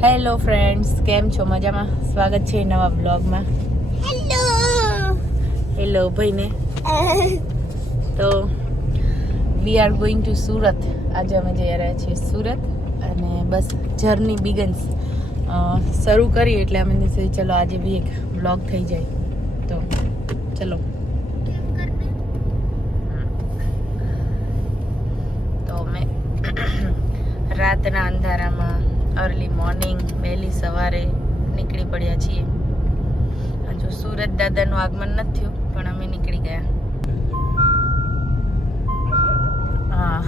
Hello friends, કેમ છો? મજામાં? સ્વાગત છે નવા બ્લોગમાં. હેલો ભાઈને. તો we are going to Surat. આજે અમે જઈ રહ્યા છીએ સુરત અને બસ જર્ની બિગન્સ શરૂ કરી એટલે અમે કીધું ચલો આજે બી એક બ્લોગ થઈ જાય. તો ચલો. તો અમે રાતના અંધારામાં અર્લી મોર્નિંગ વહેલી સવારે નીકળી પડ્યા છીએ. હજુ સુરત દાદાનું આગમન નથી થયું પણ અમે નીકળી ગયા. હા,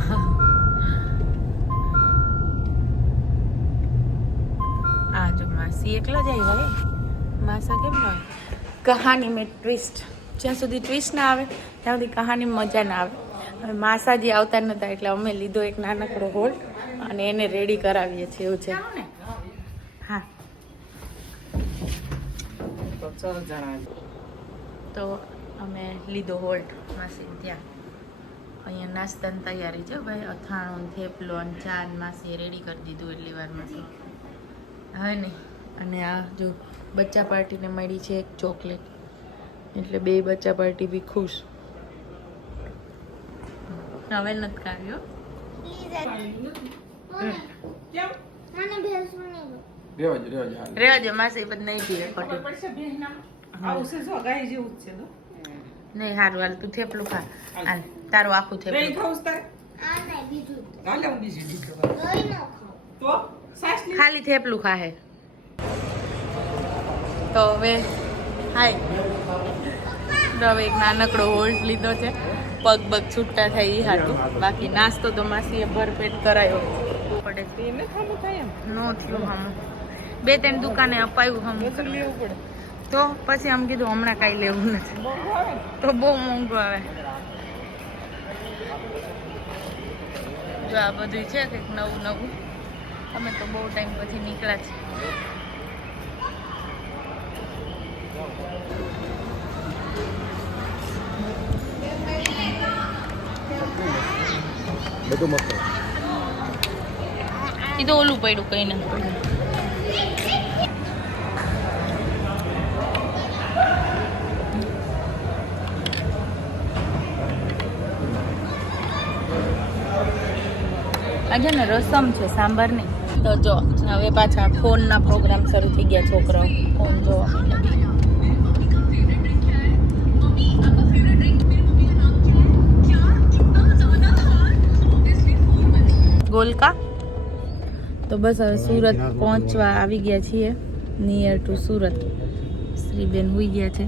આ જો માસી એકલા જ આવ્યા. માસા કેમ ના આવે? કહાની મેં ટ્વિસ્ટ, જ્યાં સુધી ટ્વિસ્ટ ના આવે ત્યાં સુધી કહાની મજા ના આવે. હવે માસાજી આવતા નહોતા એટલે અમે લીધો એક નાનકડો હોલ અને એને રેડી કરાવીએ છીએ. એવું છે. હા, તો અમે લીધો હોલ્ટ માસી ત્યાં. અહીંયા નાસ્તાની તૈયારી છે ભાઈ. અથાણું, થેપલો અને ચા ને માસીએ રેડી કરી દીધું એટલી વારમાં. તો હવે નહીં. અને આ જો બચ્ચા પાર્ટીને મળી છે એક ચોકલેટ, એટલે બે બચ્ચા પાર્ટી બી ખુશ. હવે નથી કાઢ્યો. રેવાજો માસી બધ નહીં પીવે ખોટી. નહીં હારું હાલ તું થેપલું ખા. હાલ તારું આખું થેપલું. ખાલી થેપલું ખા હે. તો હવે હાય. તો હવે એક નાનકડો હોલ્ટ લીધો છે. પગ બગ છૂટા થાય એ હાટું. બાકી નાસ્તો તો માસીએ ભરપેટ કરાયો પડે. નો થયું હમ બે ત્રણ દુકાને અપાયું હમ પડે. તો પછી આમ કીધું હમણાં કાંઈ લેવું નથી તો બહુ મોંઘું આવે. જો આ બધું છે કંઈક નવું નવું. અમે તો બહુ ટાઈમ પછી નીકળ્યા છીએ. બધું મસ્ત. એ તો ઓલું પડ્યું કઈ ના. આજે ને રસમ છે, સાંભાર નહીં. તો જો હવે પાછા ફોનના પ્રોગ્રામ શરૂ થઈ ગયા. છોકરાઓ ફોન જોવા માટે. ગોલકા. તો બસ હવે સુરત પહોંચવા આવી ગયા છીએ. Near to Surat. શ્રીબેન હોઈ ગયા છે.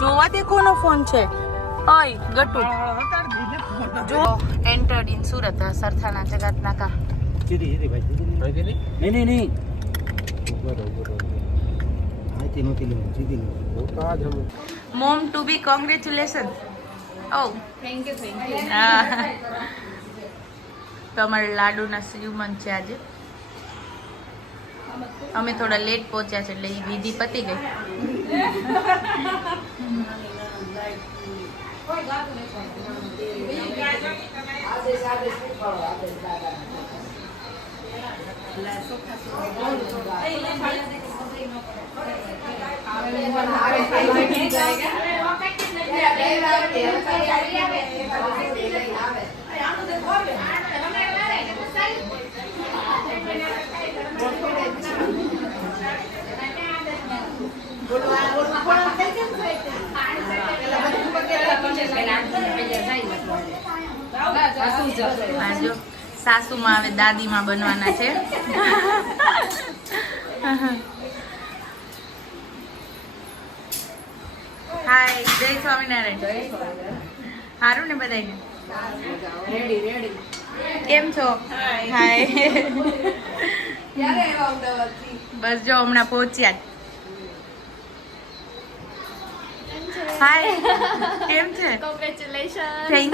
જોવા દે કોનો ફોન છે. ઓય ગટુ જો એન્ટર્ડ ઇન સુરત. સરથાના જગત નાકા. નહીં mom to be congratulation. Oh thank you. તો અમારે લાડુના શ્રીમંત છે આજે. અમે થોડા લેટ પહોંચ્યા છે એટલે એ વિધિ પતી ગઈ. જો સાસુમાં હવે દાદીમાં બનવાના છે. હાય, જય સ્વામિનારાયણ. સારું ને બધાને? કેમ છો? હાય. બસ જો હમણાં પહોંચ્યા. હાય, કેમ છે? Congratulations. Thank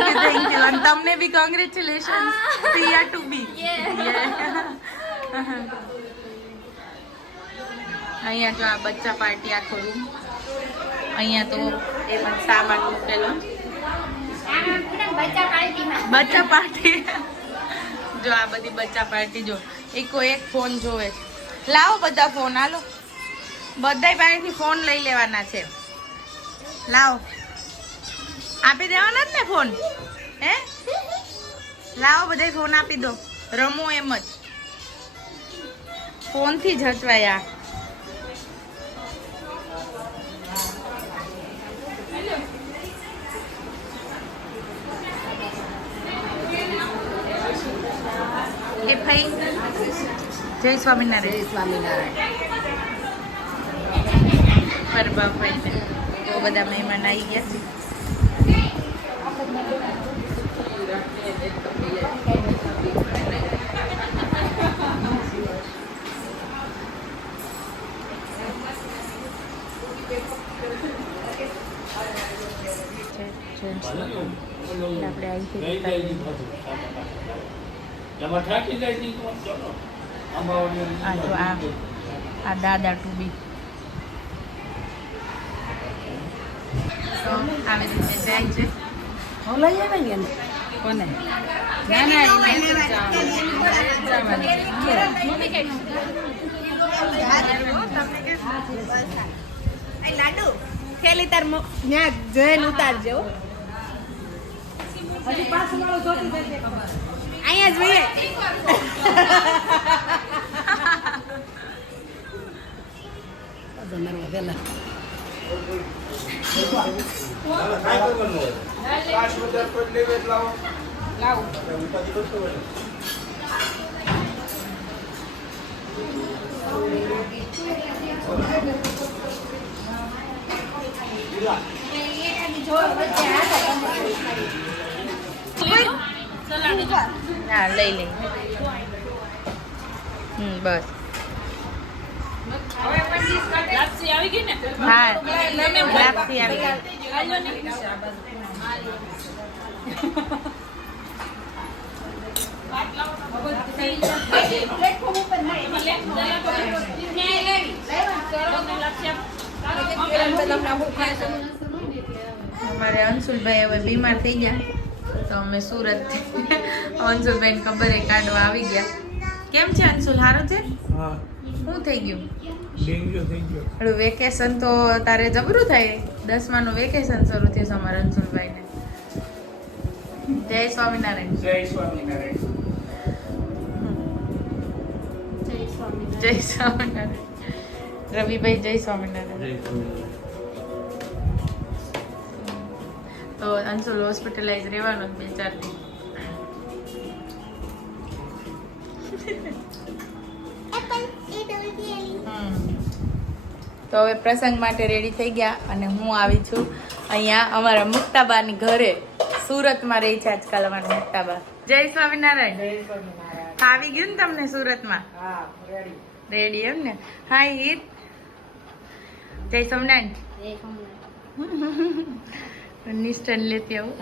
you. અને તમને બી કોંગ્રેચ્યુલેશન. પ્રિયા ટુ બી. અહીંયા જો આ બચ્ચા પાર્ટી આખો રૂમ. અહીંયા તો એ પણ સામાન મૂકેલો. બચ્ચા પાર્ટી જો આ બધી બચ્ચા પાર્ટી જો એકો એક ફોન જોવે છે. લાવો બધા ફોન હાલો બધાય પાસેથી ફોન લઈ લેવાના છે. લાવો આપી દેવાના જ ને ફોન હે લાવો બધાય ફોન આપી દો રમો એમ જ ફોનથી જ હચવાયા. એ ભાઈ જય સ્વામિનારાયણ. જય સ્વામિનારાયણ. પરબા ભાઈ ને બહુ બધા મહેમાન આવી ગયા છે. આપણે આવી આ દાદા ટુબી તો આવી રીતે જાય છે. લઈ આવે ને કોને ના લાડુ ખેલી તાર ત્યાં જોઈને ઉતારજો. હજી પાછું વાળો જોતી જશે અહીંયા જોઈએ. હા લઈ લઈ બસ લાપસી આવી ગઈ ને. હા લાપસી આવી ગઈ. અમારે અંશુલભાઈ હવે બીમાર થઈ ગયા તો અમે સુરત અંશુલભાઈ ખબર એ કાઢવા આવી ગયા. કેમ છે અંશુલ? સારું છે? શું થઈ ગયું? વેકેશન તો તારે જબરું થાય. 10માનું વેકેશન શરૂ થયું છે અમારા અંશુલભાઈ ને. જય સ્વામિનારાયણ. જય સ્વામિનારાયણ. જય સ્વામિનારાયણ. રવિભાઈ જય સ્વામિનારાયણ. તો અંશુલ હોસ્પિટલાઇઝ રહેવાનું 2-4 દિન. તો હવે પ્રસંગ માટે રેડી થઈ ગયા અને હું આવી છું અહીંયા અમારા મુક્તાબાની ઘરે. સુરતમાં રહી છે આજકાલ અમારા મુક્તાબા. જય સ્વામિનારાયણ. જય સ્વામિનારાયણ. આવી ગયું ને તમને સુરતમાં? હા રેડી. રેડી એમ ને. હાય હિત. જય સ્વામિનારાયણ. નિષ્ઠાન લેતી આવું.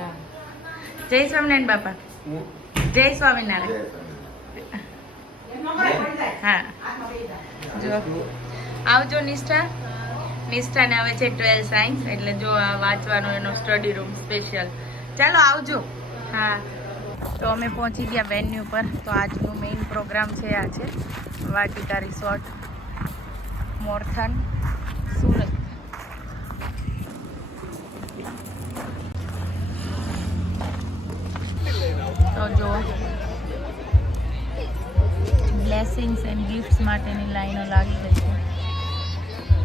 જય સ્વામિનારાયણ બાપા. જય સ્વામિનારાયણ. હા જો આવજો નિષ્ઠા. નિષ્ઠાને આવે છે 12 સાયન્સ એટલે જો આ વાંચવાનો એનો સ્ટડી રૂમ સ્પેશિયલ. ચાલો આવજો. હા તો અમે પહોંચી ગયા વેન્યુ પર. તો આજનું મેઇન પ્રોગ્રામ છે આ છે વાટિકા રિસોર્ટ મોરથાન સુરત. તો જો બ્લેસિંગ્સ એન્ડ ગિફ્ટ્સ માટેની લાઈનો લાગી ગઈ છે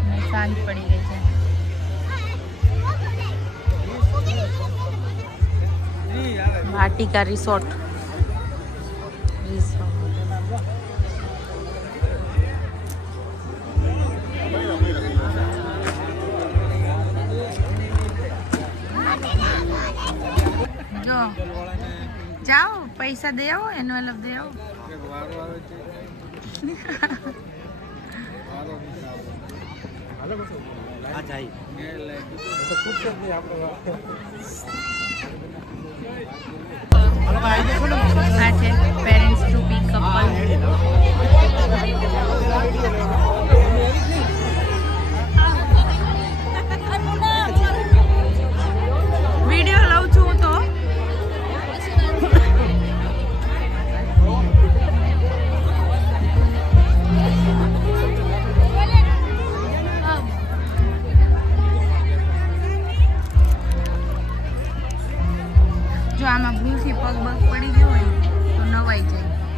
અને સાંજ પડી ગઈ છે. વાટિકા રિસોર્ટ. જો જાઓ પૈસા દે આવો એન્વેલપ દે આવો. આ છે પેરેન્ટ્સ ટુ બી કપલ. વિડીયો લઉં છું હું તો. પગ બગ પડી ગયો હોય તો નવાઈ જાય.